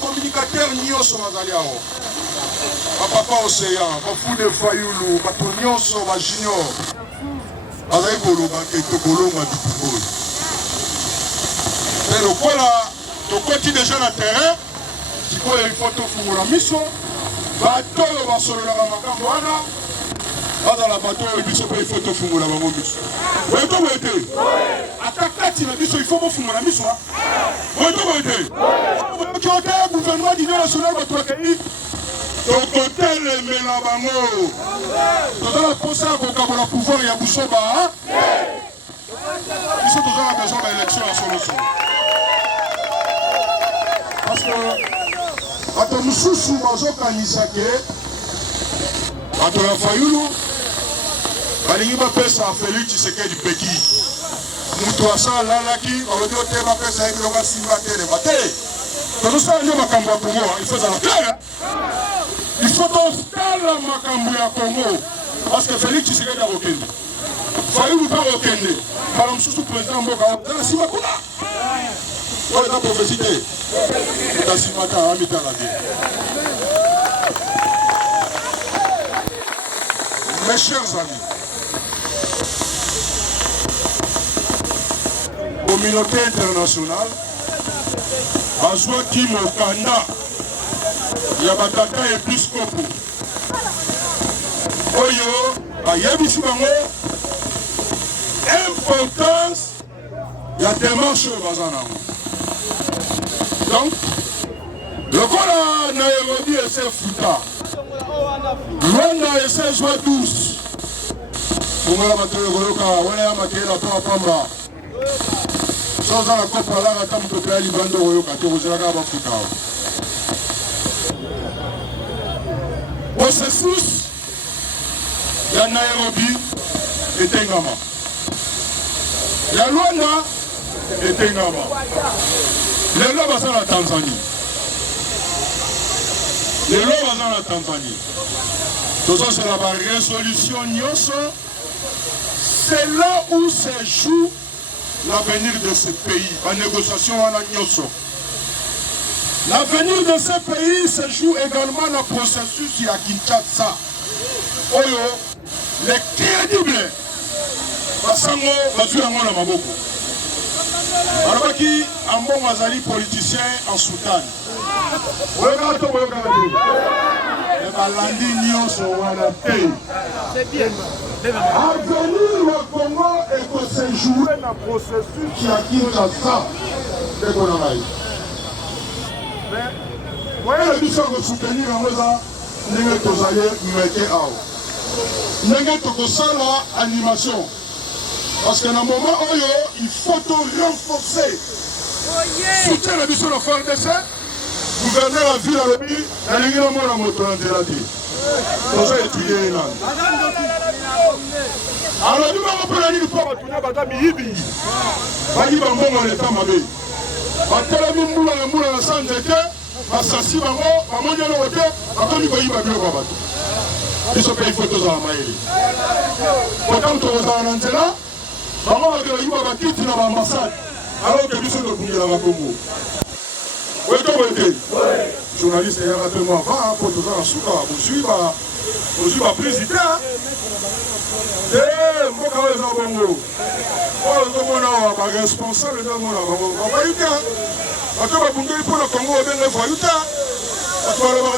Communicateur nyonso bazali aho. Papa océan, bafu de fayulu, bato nyonso ba junior. Bazali koloba ke tokolonga dipoko. Mais lokola tokoti déjà na terrain, sikoyo il faut tofungola miso. Bato oyo basololaka makambo wana bazala bato oyo biso mpe il faut tofungola bango miso. Oyo toboye te? Ata kati na biso il faut bofungola miso. Oyo toboye te? Oyoki ote gouvernement d'union nationale bato bakei tokotelemela bango. Tozala mposa ya kokabola pouvoir ya busoba. Biso tozala besoin baélection ya solo-solo. Parce que bato mosusu bazokanisa ke bato ya fayulu balingi bapesa Félix Tshisekedi peki mutu asalalaki balobi ote bapesa ye biloko asimba telema te tozosala nde makambo ya Kongo il faut ezala clair il faut tosala makambo ya Kongo parce que Félix Tshisekedi akokende fayulu mpe akokende mbala mosusu président mboka eza na nsima kuna oyo eza prophétie te eta nsima ta amitala te. Mes chers amis, communauté internationale, bazwaki mokanda ya batata episkopo oyo bayebisi bango importance ya démarche oyo baza nango. Donc lokola Nairobi ese futa Rwanda ese zwa douce fungola bato oyo koyoka wana ya makela to apamba soza na kopo alaka ta moto pe ya libanda koyoka te kozelaka bafuta awa processus ya Nairobi etengama ya Rwanda etengama lelo baza na Tanzanie lelo baza na Tanzanie tozosala ba résolution nyonso. C'est là où se joue l'avenir de ce pays, la négociation à la nyonso. L'avenir de ce pays se joue également dans le processus à Kinshasa. Oyo, les crédibles, basango bazui yango na maboko. Alobaki ambon azali politicien en Soudan. Oyo to oyo balandi nyonso wana te. Avenir au Congo et que se jouer dans le processus qui a Kinshasa. C'est qu'on a eu. Mais, voyez le mission de soutenir en faisant n'est que vous allez mettre out. N'est que ça la animation. Parce que dans le moment où il faut renforcer. Soutien la mission de FARDC. Gouverneur la ville à l'objet, la ligne de la moto en thérapie. Nous avons étudié là. Alors, nous avons pris la ligne pour retourner à Badami Ibi. Badi Bambo, on est en Mabé. Batelami Moula, Moula, Sanzeke, Bassassi Bango, Bamonia Lote, Bakomi Bayi Babio Babato. Ils sont payés photos à Maïli. Pourtant, tu es en Antena, Bango va dire Babaki, tu n'as pas l'ambassade. Alors que nous sommes au Congo, la Congo. Oui, tu vois, journaliste, il y a un peu moins avant, pour tout ça, en souka, vous suivez la présidente. Eh, moi, quand je suis en Congo, je suis responsable de mon Congo. Je suis responsable pour le Congo, je suis responsable pour le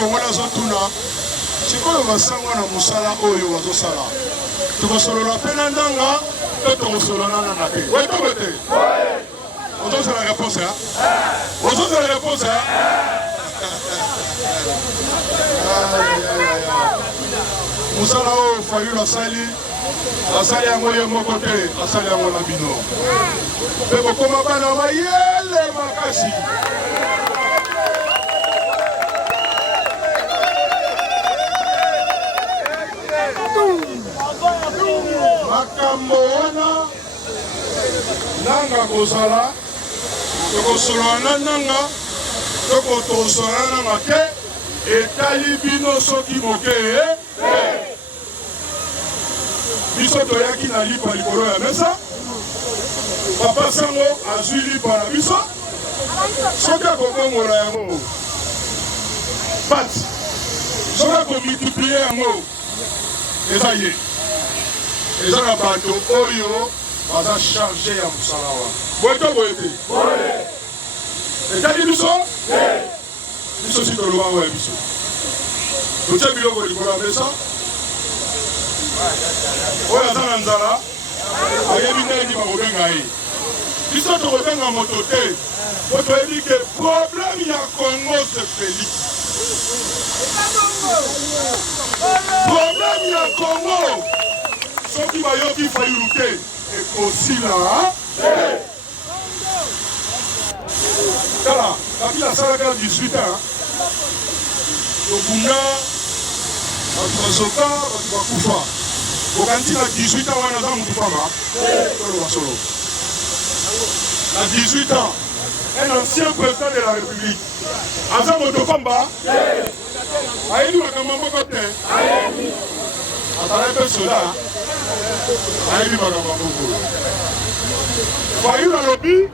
Kongo nazotuna sikoyo basangwa na mosala oyo bazosala tokosolola mpe na ndanga mpe tokosolana na te wetobe te ozozela réponse ozozela réponse mosala oyo Fayulu asali yango ye moko te asali yango na bino mpe bokoma bana mayele makasi makambo wana nanga kozala tokosolola na nanga tokotosola nanga te etali bino soki moke biso toyaki na lipa likolo ya mesa papa sango azwi lipa na biso soki akobongola yango pati soki akomultiplie yango eza ye eza na bato oyo baza charge ya mosala wana boye to boye te etali biso biso si toloba oyo ya biso totie biloko likolo ya mesa oyo aza na nzala ayebi ndenge bakobenga ye biso tokobenga moto te po toyebi ke problème ya Congo sepeli problème ya Congo soki bayoki Fayulu te ekosila tala Kabila asalaka 18 ans tobunda bato bazoka bato bakufa okanisi na 18 ans wana aza motu pamba toloba solo na 18 ans un ancien président de la République aza moto pamba ayebi makambo moko te azala mpe soda ayebi makambo moko Fayulu alobi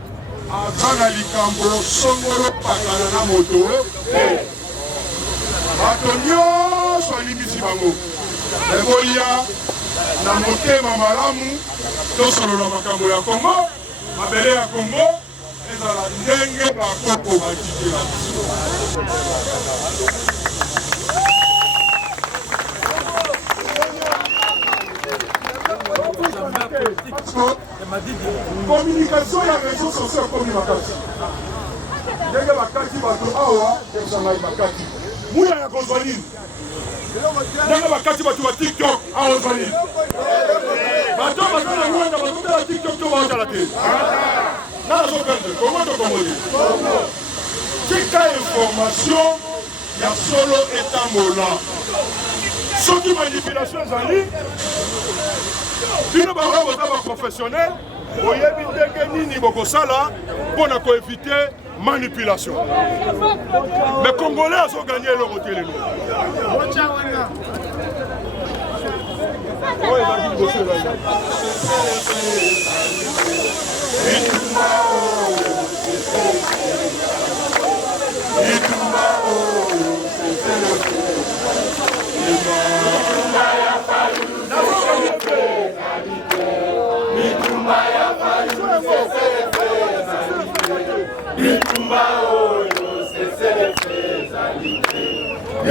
aza na likambo songolo pakana na moto bato nyonso alimbisi bango ekolia na motema malamu tosolola makambo ya Kongo mabele ya Kongo ezala ndenge bakoko batikela communication ya réseau social ekomi makasi ndenge bakati bato awa esangai bakati muya ya kozwa nini ndenge bakati bato ba TikTok awa ozwa nini bato baza na mwanga bazotala TikTok to baotala te nazopendre kongo to komoli tika information ya solo etambola soki manipulation ezali bino bango boza baprofessionnel boyebi ndenge nini bokosala mpona koevite manipulation mais congolais azoganye eloko te lelo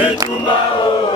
Bitumba, oh,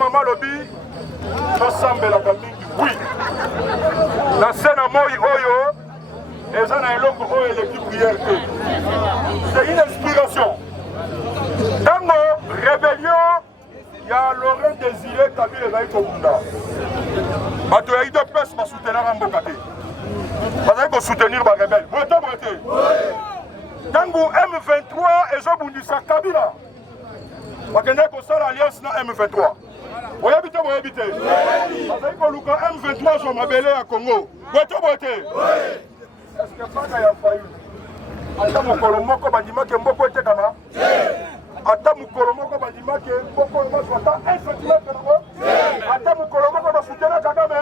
Maman Lobi, tosambelaka mingi oui. Na sena moi oyo, eza na eloko oyo eleki prière te. C'est une inspiration. Tango rébellion, ya Laurent Désiré Kabila ezali kobunda. Bato ya UDPS basoutenaka mboka te. Bazali kosoutenir ba rebelle. Bote bote. Tango M23 ezobundisa Kabila. Bakende kosala alliance na M23. Boyebite boyebite. Bazali koluka M23 zo mabele ya Congo. Bote bote. Est-ce que bana ya fayu? Ata mokolo moko bandimaki mboko etekama? Ata mokolo moko bandimaki mboko emazwa ata 1 cm nango? Ata mokolo moko basutena Kagame?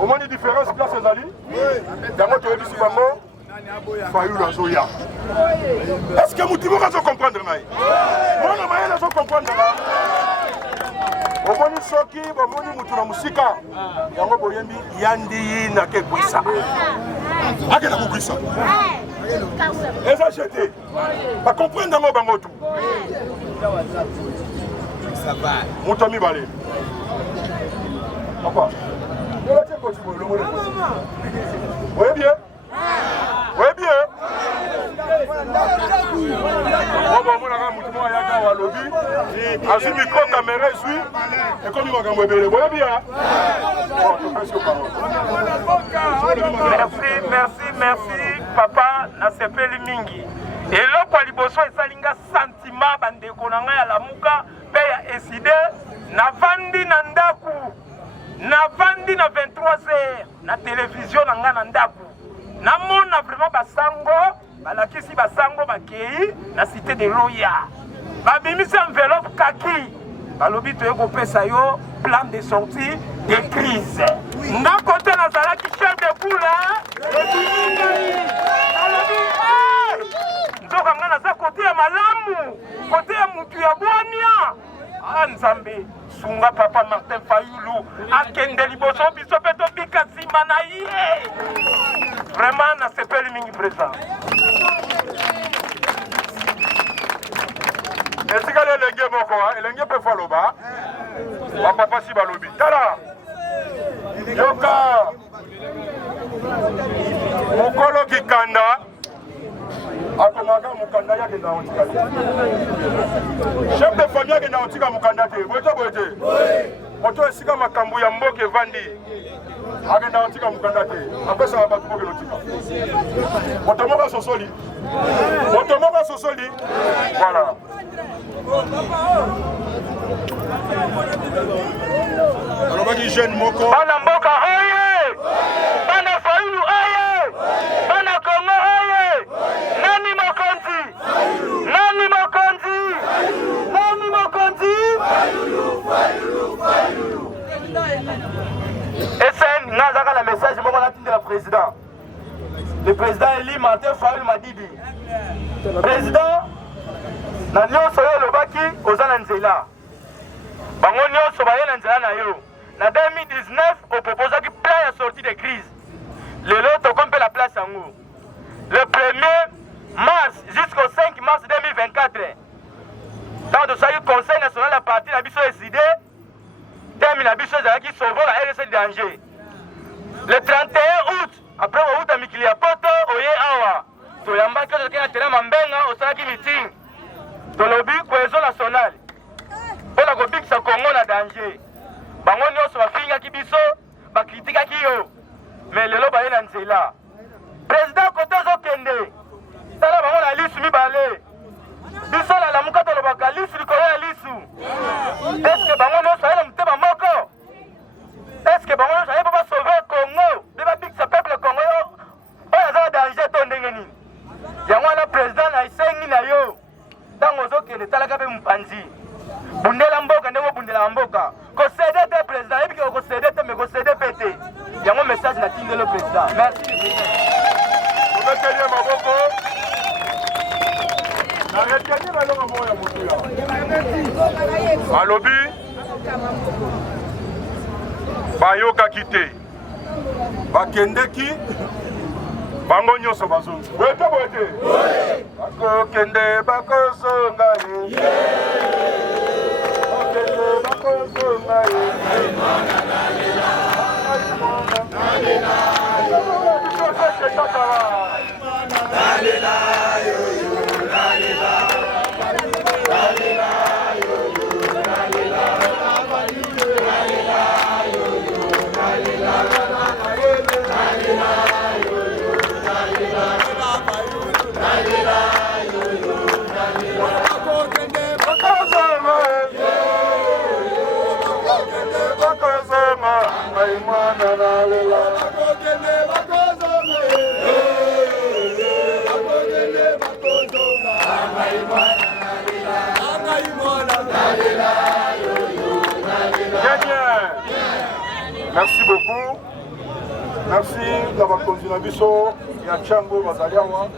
Omoni différence place ezali? Yango toyebisi bango Fayulu azoya. Est-ce que Moutimoka azo comprendre naï? Mona mayele azo comprendre naï? Omoni soki, bomoni mutu na musika. Yango boyembi yandi na ke kwisa. Ake na kukwisa. Eza jeté. Ba comprendre nango bango tout. Ça va. Mutu mibale. Papa. Yola tche ko timo lo mo. Oye bien. Oui bien. On va mon mutu mo ya ka wa lobi. makambo ebele boyebi ya. Merci papa na sepeli mingi. Eloko ya liboso esalinga sentiment bandeko na ngai ya lamuka pe ya eside navandi na ndaku. Navandi na 23h na télévision na ngai na ndaku. Namona vraiment basango balakisi basango bakei na cité de Loya. Babimisi enveloppe kaki. Balobi toye kopesa yo plan de sortie de crise. Nga kote nazalaki chef de poule balobi nzoka nga naza kote ya malamu, kote ya mutu ya bwania. Nzambe sunga papa Martin Fayulu akende liboso biso pe tobika nsima na ye. Vraiment nasepeli mingi présent. Esikale elenge moko elenge pe faloba bapapa si balobi tala yoka mokolo kikanda akomaka mukanda yake na otika chef de famille yake na otika mukanda te bote moto esika makambo ya mboke vandi agenda otika mukanda te apesa bato boke lotika moto moko sosoli voilà. Alobaki jeune moko bana mboka oye bana Fayulu oye bana Kongo oye nani mokonzi Esen nazaka la message moko natindela président. Le président Eli Martin Fayulu Madidi président na nyonso yo lobaki oza na nzela bango nyonso baye na nzela na yo na 2019 opropozaki plan ya sortie de crise lelo tokompe la place yango le 1er mars jusqu'au 5 mars 2024 tant tosalaki conseil national ya parti na biso eside temi na biso ezalaki sauvo la RDC danger le 31 août après outa mikili ya poto oye awa toyambaki ozalaki na terrain mambenga osalaki meeting tolobi cohésion nationale mpona kobikisa Congo na danger bango nyonso bafingaki biso bakritikaki yo me lelo baye na nzela président kote ozokende tala bango na lisu mibale biso na lamuka tolobaka lisu likolo ya lisu eske bango nyonso aye na motema moko eske bango nyonso aye mpo basauve Congo mpe babikisa peuple Congo oyo aza na danger to ndenge nini yango wana président na esengi na yo ntango ozokende talaka mpe mopanzi bundela mboka ndenge obundela mboka kosede te président yebiki okosede te me kosede mpe te yango message natindeli président. Merci obetelie maboko nareteni balonga moko ya motuya alobi bayokaki te bakendeki bango nyonso bazongi boyete bakokende bakozonga ye bakende bakozonga ye Merci beaucoup. Merci d'avoir continué à Bisso et à Tchango Bazaliawa.